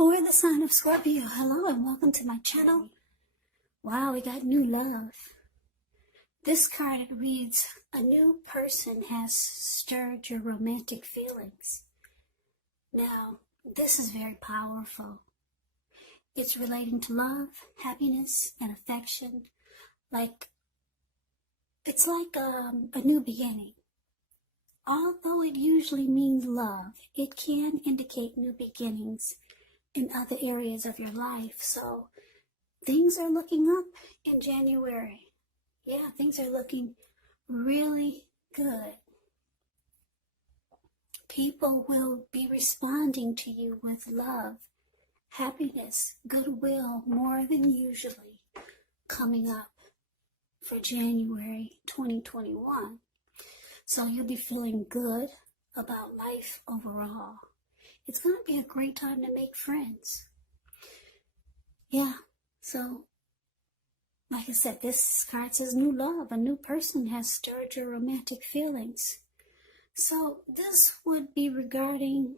For the sign of Scorpio, hello and welcome to my channel. Wow, we got new love. This card reads, a new person has stirred your romantic feelings. Now, this is very powerful. It's relating to love, happiness, and affection. It's like a new beginning. Although it usually means love, it can indicate new beginnings in other areas of your life. So things are looking up in January. Yeah, things are looking really good. People will be responding to you with love, happiness, goodwill, more than usually coming up for January 2021. So you'll be feeling good about life overall. It's going to be a great time to make friends. Yeah, so like I said, this card says new love. A new person has stirred your romantic feelings. So this would be regarding,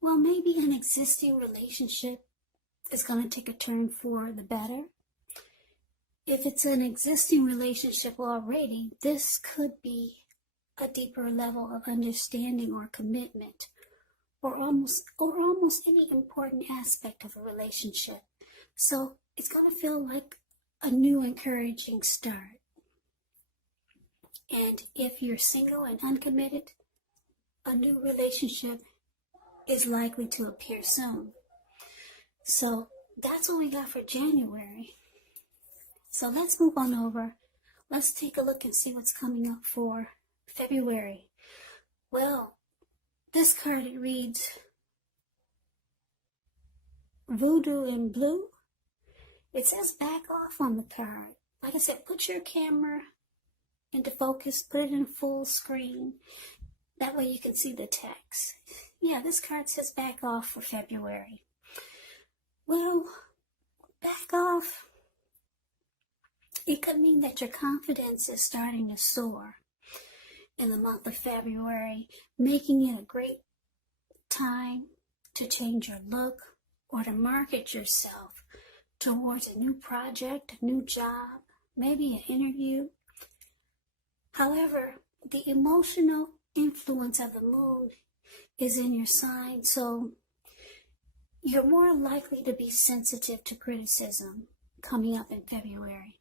well, maybe an existing relationship is going to take a turn for the better. If it's an existing relationship already, this could be a deeper level of understanding or commitment, or almost any important aspect of a relationship. So it's going to feel like a new encouraging start. And if you're single and uncommitted, a new relationship is likely to appear soon. So that's what we got for January. So let's move on over. Let's take a look and see what's coming up for February. Well, this card, it reads Voodoo in blue. It says back off on the card. Like I said, put your camera into focus, put it in full screen. That way you can see the text. Yeah, this card says back off for February. Well, back off. It could mean that your confidence is starting to soar in the month of February, making it a great time to change your look or to market yourself towards a new project, a new job, maybe an interview. However, the emotional influence of the moon is in your sign, so you're more likely to be sensitive to criticism coming up in February.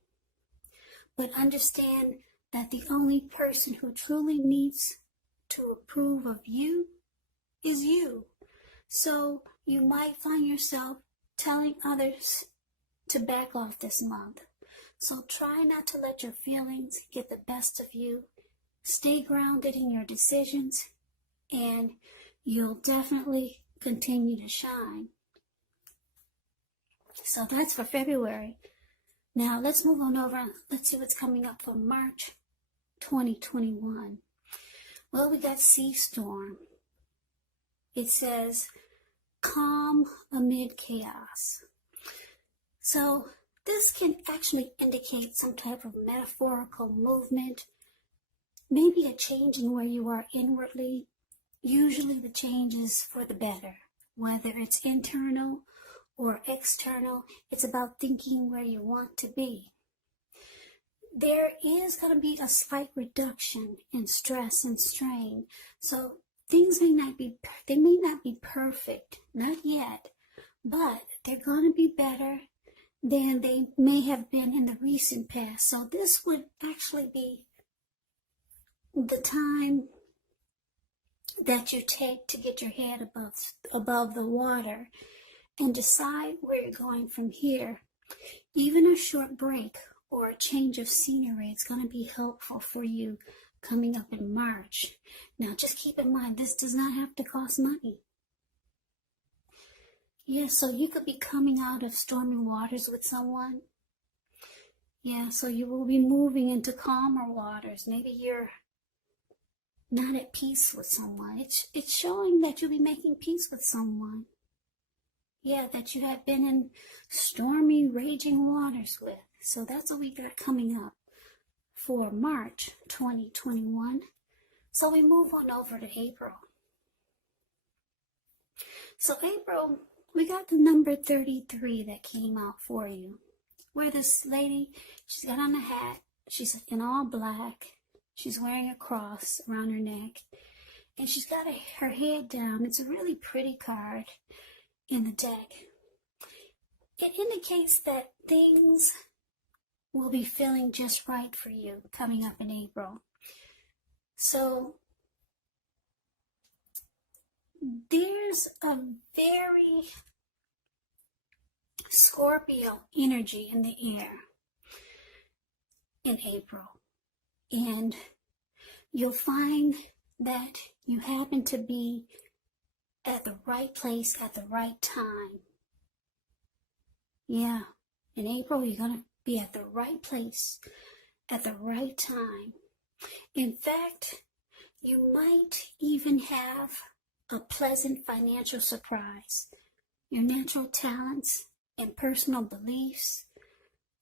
But understand that the only person who truly needs to approve of you is you. So you might find yourself telling others to back off this month. So try not to let your feelings get the best of you. Stay grounded in your decisions, and you'll definitely continue to shine. So that's for February. Now let's move on over. Let's see what's coming up for March 2021. Well, we got Sea Storm. It says calm amid chaos. So this can actually indicate some type of metaphorical movement, maybe a change in where you are inwardly. Usually the change is for the better, whether it's internal or external. It's about thinking where you want to be. There is going to be a slight reduction in stress and strain. So things may not be perfect, not yet, but they're going to be better than they may have been in the recent past. So this would actually be the time that you take to get your head above the water and decide where you're going from here. Even a short break or a change of scenery is going to be helpful for you coming up in March. Now just keep in mind, this does not have to cost money. Yeah, so you could be coming out of stormy waters with someone. Yeah, so you will be moving into calmer waters. Maybe you're not at peace with someone. It's showing that you'll be making peace with someone. Yeah, that you have been in stormy, raging waters with. So that's what we got coming up for March 2021. So we move on over to April. So April, we got the number 33 that came out for you. Where this lady, she's got on a hat, she's in all black, she's wearing a cross around her neck, and she's got her head down. It's a really pretty card in the deck. It indicates that things will be feeling just right for you coming up in April. So there's a very Scorpio energy in the air in April, and you'll find that you happen to be at the right place at the right time. Yeah, in April you're going to be at the right place at the right time. In fact, you might even have a pleasant financial surprise. Your natural talents and personal beliefs,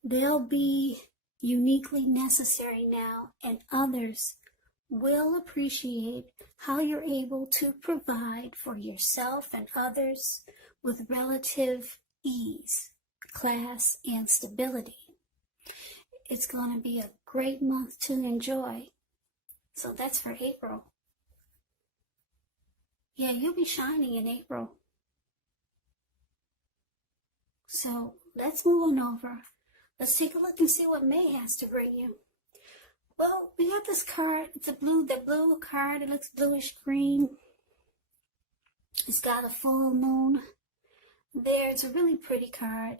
they'll be uniquely necessary now, and others will appreciate how you're able to provide for yourself and others with relative ease, class, and stability. It's going to be a great month to enjoy. So that's for April. Yeah, you'll be shining in April. So let's move on over. Let's take a look and see what May has to bring you. Well, we got this card. It's the blue card. It looks bluish green. It's got a full moon there. It's a really pretty card.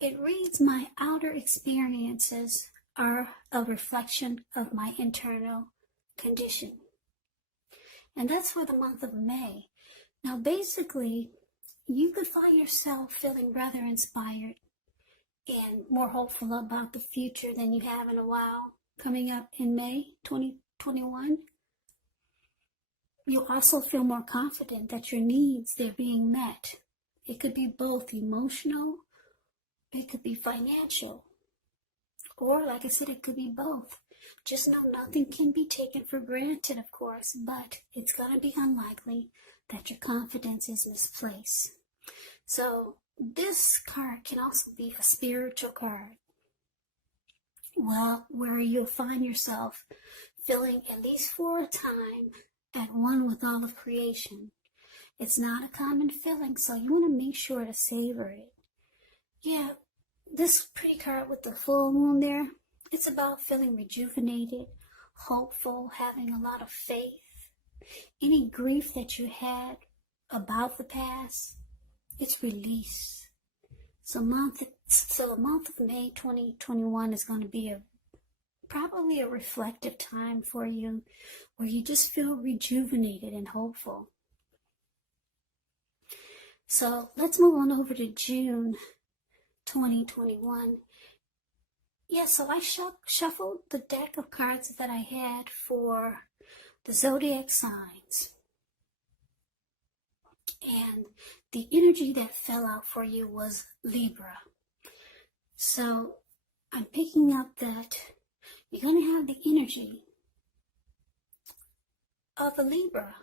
It reads, my outer experiences are a reflection of my internal condition. And that's for the month of May. Now, basically, you could find yourself feeling rather inspired and more hopeful about the future than you have in a while coming up in May 2021. You'll also feel more confident that your needs, they're being met. It could be both emotional, it could be financial, or like I said, it could be both. Just know nothing can be taken for granted, of course, but it's going to be unlikely that your confidence is misplaced. So this card can also be a spiritual card. Well, where you'll find yourself feeling, at least for a time, at one with all of creation. It's not a common feeling, so you want to make sure to savor it. Yeah, this pretty card with the full moon there, it's about feeling rejuvenated, hopeful, having a lot of faith. Any grief that you had about the past, it's released. So the month of May 2021 is going to be probably a reflective time for you, where you just feel rejuvenated and hopeful. So let's move on over to June 2021. Yeah, so I shuffled the deck of cards that I had for the zodiac signs. And the energy that fell out for you was Libra. So I'm picking up that you're going to have the energy of a Libra.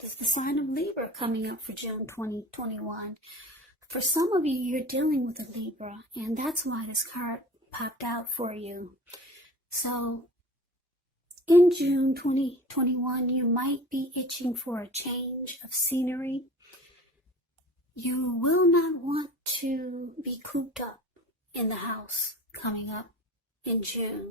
There's the sign of Libra coming up for June 2021. For some of you, you're dealing with a Libra, and that's why this card popped out for you. So in June 2021, you might be itching for a change of scenery. You will not want to be cooped up in the house coming up in June.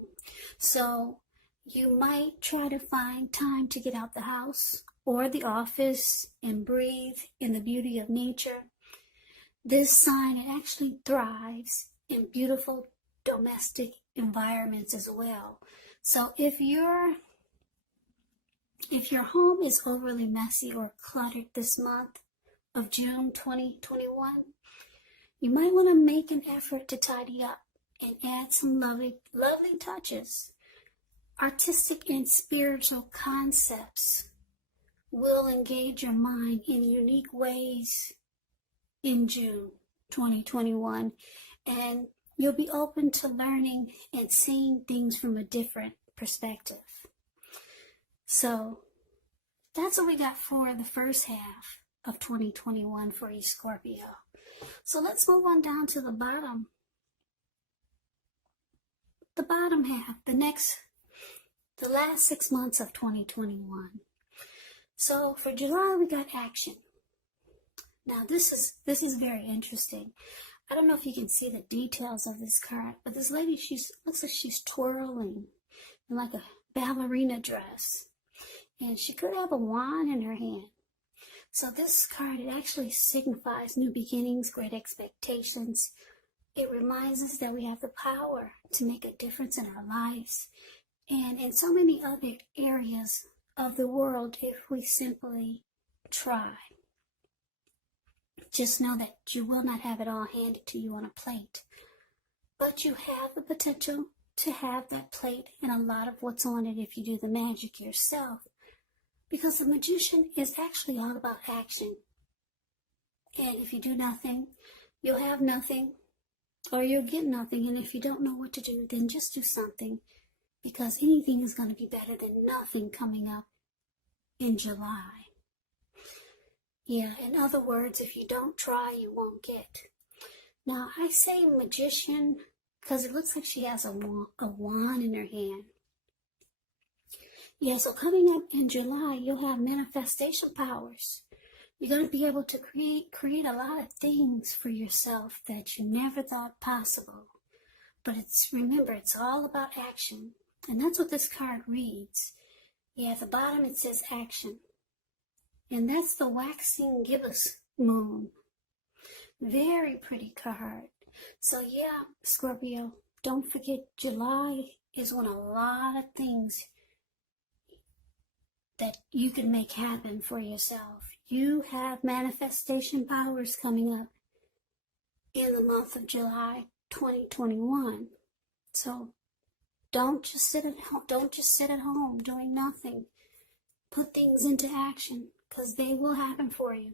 So you might try to find time to get out the house or the office and breathe in the beauty of nature. This sign, it actually thrives in beautiful domestic environments as well. So if your home is overly messy or cluttered this month of June 2021, you might want to make an effort to tidy up and add some lovely touches. Artistic and spiritual concepts will engage your mind in unique ways in June 2021, and you'll be open to learning and seeing things from a different perspective. So that's what we got for the first half of 2021 for you, Scorpio. So let's move on down to the bottom. The bottom half, the last 6 months of 2021. So for July, we got action. Now this is very interesting. I don't know if you can see the details of this card, but this lady, looks like she's twirling in like a ballerina dress. And she could have a wand in her hand. So this card, it actually signifies new beginnings, great expectations. It reminds us that we have the power to make a difference in our lives and in so many other areas of the world if we simply try. Just know that you will not have it all handed to you on a plate, but you have the potential to have that plate and a lot of what's on it if you do the magic yourself. Because the magician is actually all about action. And if you do nothing, you'll have nothing, or you'll get nothing. And if you don't know what to do, then just do something. Because anything is going to be better than nothing coming up in July. Yeah, in other words, if you don't try, you won't get. Now, I say magician because it looks like she has a wand in her hand. Yeah, so coming up in July, you'll have manifestation powers. You're going to be able to create a lot of things for yourself that you never thought possible. But remember, it's all about action. And that's what this card reads. Yeah, at the bottom it says action. And that's the waxing gibbous moon. Very pretty card. So yeah, Scorpio, don't forget July is when a lot of things that you can make happen for yourself. You have manifestation powers coming up in the month of July 2021. So don't just sit at home doing nothing. Put things into action because they will happen for you.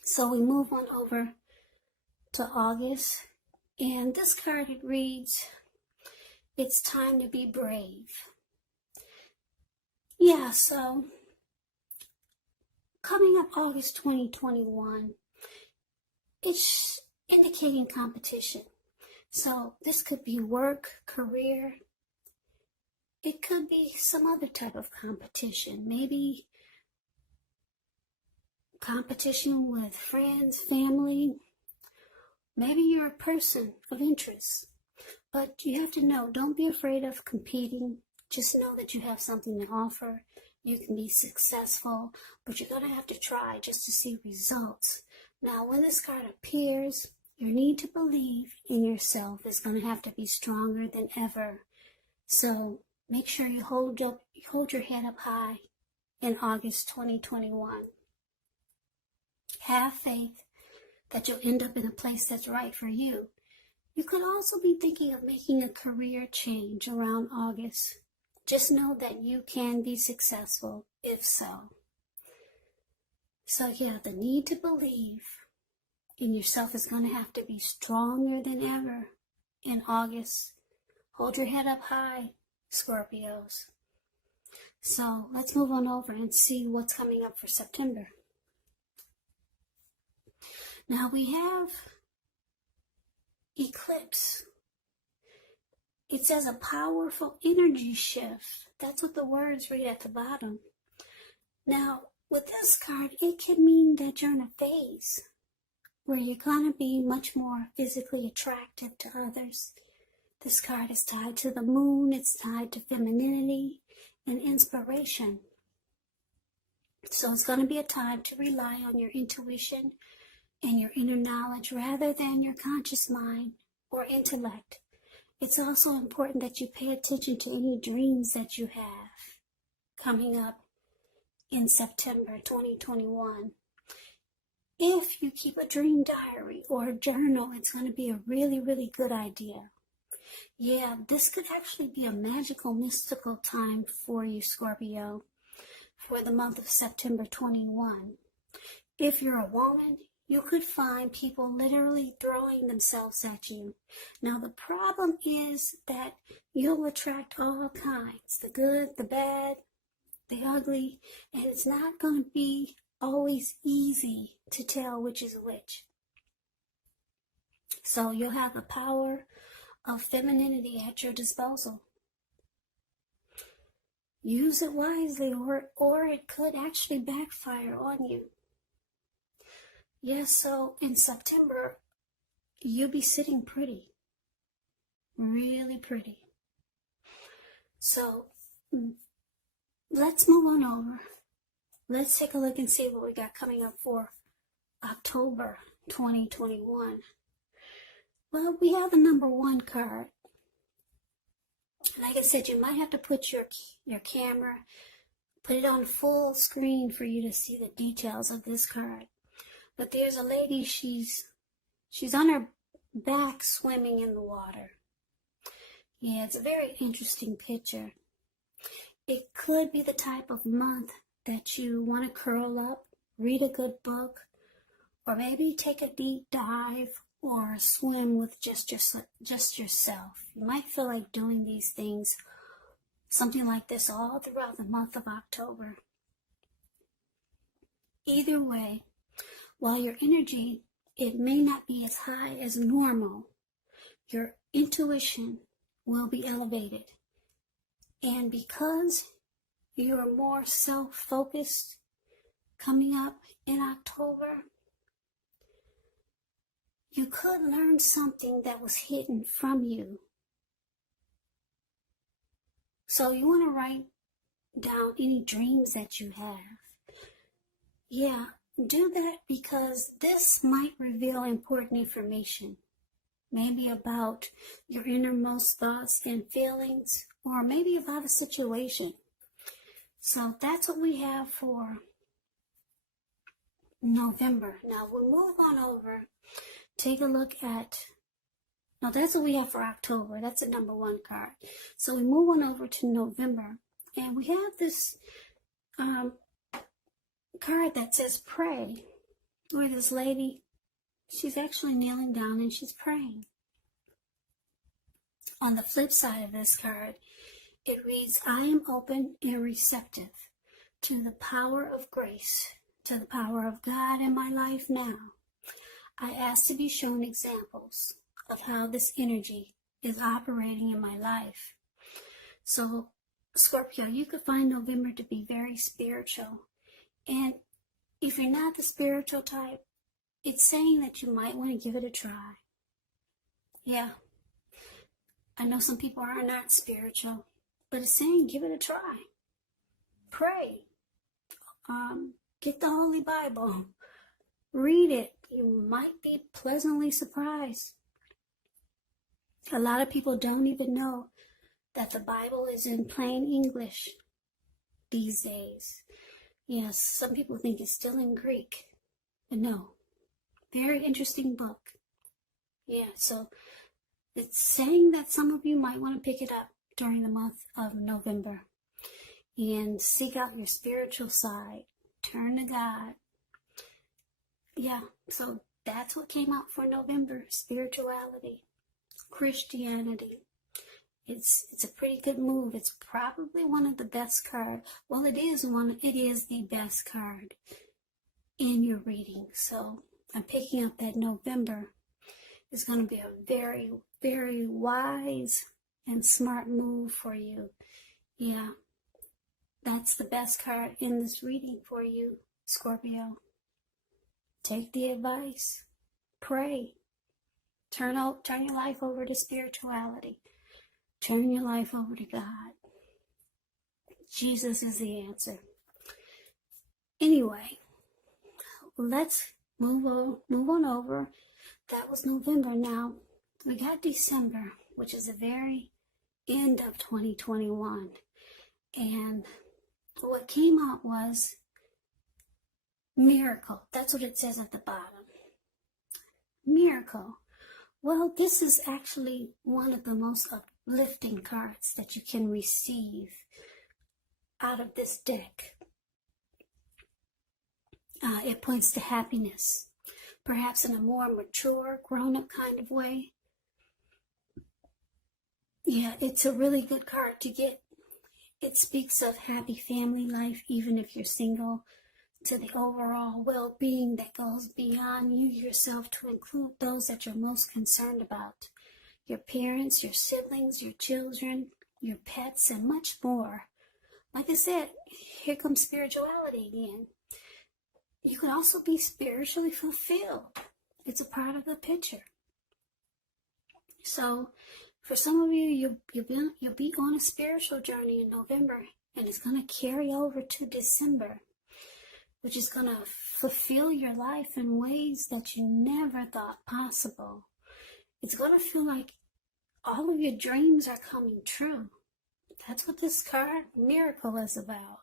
So we move on over to August, and this card, it reads, it's time to be brave. Yeah, so coming up August 2021, it's indicating competition. So this could be work, career. It could be some other type of competition. Maybe competition with friends, family. Maybe you're a person of interest. But you have to know, don't be afraid of competing. Just know that you have something to offer. You can be successful, but you're going to have to try just to see results. Now, when this card appears, your need to believe in yourself is going to have to be stronger than ever. So make sure you hold your head up high in August 2021. Have faith that you'll end up in a place that's right for you. You could also be thinking of making a career change around August. Just know that you can be successful if so. So yeah, the need to believe in yourself is going to have to be stronger than ever in August. Hold your head up high, Scorpios. So let's move on over and see what's coming up for September. Now we have eclipse. It says a powerful energy shift. That's what the words read at the bottom. Now, with this card, it can mean that you're in a phase where you're going to be much more physically attractive to others. This card is tied to the moon. It's tied to femininity and inspiration. So it's going to be a time to rely on your intuition and your inner knowledge rather than your conscious mind or intellect. It's also important that you pay attention to any dreams that you have coming up in September 2021. If you keep a dream diary or a journal, it's going to be a really, really good idea. Yeah, this could actually be a magical, mystical time for you, Scorpio, for the month of September 21. If you're a woman, you could find people literally throwing themselves at you. Now, the problem is that you'll attract all kinds, the good, the bad, the ugly, and it's not going to be always easy to tell which is which. So you'll have the power of femininity at your disposal. Use it wisely, or it could actually backfire on you. Yes, so in September, you'll be sitting pretty. Really pretty. So let's move on over. Let's take a look and see what we got coming up for October 2021. Well, we have the number 1 card. Like I said, you might have to put your camera, put it on full screen for you to see the details of this card. But there's a lady, she's on her back swimming in the water. Yeah, it's a very interesting picture. It could be the type of month that you want to curl up, read a good book, or maybe take a deep dive or swim with just yourself. You might feel like doing these things, something like this, all throughout the month of October. Either way, while your energy, it may not be as high as normal, your intuition will be elevated. And because you're more self-focused coming up in October, you could learn something that was hidden from you. So you want to write down any dreams that you have. Yeah, do that, because this might reveal important information. Maybe about your innermost thoughts and feelings, or maybe about a situation. So that's what we have for November. Now we'll move on over. Take a look at, no, that's what we have for October. That's the number 1 card. So we move on over to November. And we have this card that says pray. Where this lady, she's actually kneeling down and she's praying. On the flip side of this card, it reads, I am open and receptive to the power of grace, to the power of God in my life now. I ask to be shown examples of how this energy is operating in my life. So, Scorpio, you could find November to be very spiritual. And if you're not the spiritual type, it's saying that you might want to give it a try. Yeah. I know some people are not spiritual, but it's saying give it a try. Pray. Get the Holy Bible. Read it. You might be pleasantly surprised. A lot of people don't even know that the Bible is in plain English these days. Yes, some people think it's still in Greek, but no. Very interesting book. Yeah, so it's saying that some of you might want to pick it up during the month of November and seek out your spiritual side. Turn to God. Yeah, so that's what came out for November. Spirituality, Christianity. It's a pretty good move. It's probably one of the best cards. Well, it is the best card in your reading. So I'm picking up that November is going to be a very, very wise and smart move for you. Yeah, that's the best card in this reading for you, Scorpio. Take the advice. Pray. Turn your life over to spirituality. Turn your life over to God. Jesus is the answer. Anyway, let's move on over. That was November. Now, we got December, which is the very end of 2021. And what came out was miracle. That's what it says at the bottom. Miracle. Well, this is actually one of the most uplifting cards that you can receive out of this deck. It points to happiness, perhaps in a more mature, grown-up kind of way. Yeah, it's a really good card to get. It speaks of happy family life, even if you're single. to the overall well-being that goes beyond you yourself, to include those that you're most concerned about. Your parents, your siblings, your children, your pets, and much more. Like I said, here comes spirituality again. You can also be spiritually fulfilled. It's a part of the picture. So, for some of you, you'll be on a spiritual journey in November, and it's going to carry over to December, which is going to fulfill your life in ways that you never thought possible. It's going to feel like all of your dreams are coming true. That's what this card miracle is about.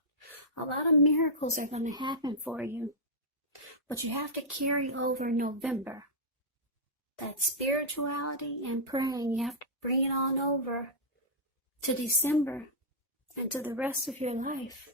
A lot of miracles are going to happen for you, but you have to carry over November. That spirituality and praying, you have to bring it on over to December and to the rest of your life.